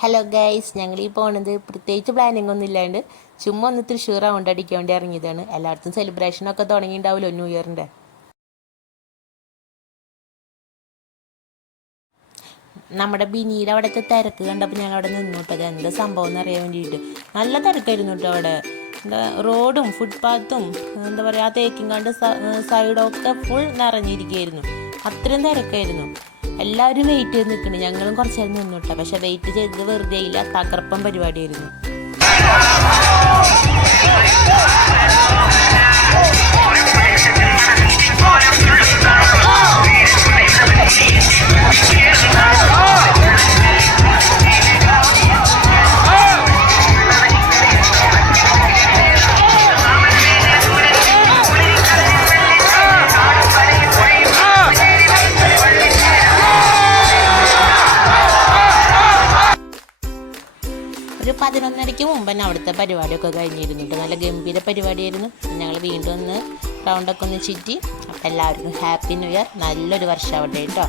Hello guys, ഞങ്ങൾ ഈ പോണത് പ്രത്യേകിച്ച് പ്ലാനിങ് ഒന്നും ഇല്ലാണ്ട് ചുമ്മാ ഒന്ന് തൃശ്ശൂർ റൗണ്ട് അടിക്കാൻ വേണ്ടി ഇറങ്ങിയതാണ്. എല്ലായിടത്തും സെലിബ്രേഷനൊക്കെ തുടങ്ങിയിട്ടുണ്ടാവുമല്ലോ ന്യൂ ഇയറിൻ്റെ. നമ്മുടെ ബിനിയുടെ അവിടുത്തെ തിരക്ക് കണ്ടപ്പോൾ ഞങ്ങൾ അവിടെ നിന്നോട്ടത് എന്താ സംഭവം എന്ന് അറിയാൻ വേണ്ടിയിട്ട്. നല്ല തിരക്കായിരുന്നു കേട്ടോ അവിടെ. എന്താ റോഡും ഫുട്പാത്തും എന്താ പറയുക, ആ തേക്കിങ്ങാണ്ട് സൈഡൊക്കെ ഫുൾ നിറഞ്ഞിരിക്കുകയായിരുന്നു. അത്രയും തിരക്കായിരുന്നു. എല്ലാവരും വെയിറ്റ് ചെയ്ത് നിൽക്കുന്നു. ഞങ്ങളും കുറച്ച് നേരം നിന്നോട്ടെ. പക്ഷെ വെയിറ്റ് ചെയ്തത് വെറുതെ ഇല്ല, തകർപ്പൻ പരിപാടിയായിരുന്നു. ഒരു 11:30 മുമ്പ് തന്നെ അവിടുത്തെ പരിപാടിയൊക്കെ കഴിഞ്ഞിരുന്നു. നല്ല ഗംഭീര പരിപാടിയായിരുന്നു. ഞങ്ങൾ വീണ്ടും ഒന്ന് റൗണ്ടൊക്കെ ഒന്ന് ചുറ്റി. അപ്പം എല്ലാവർക്കും ഹാപ്പി ന്യൂ ഇയർ, നല്ലൊരു വർഷം ആവട്ടെ കേട്ടോ.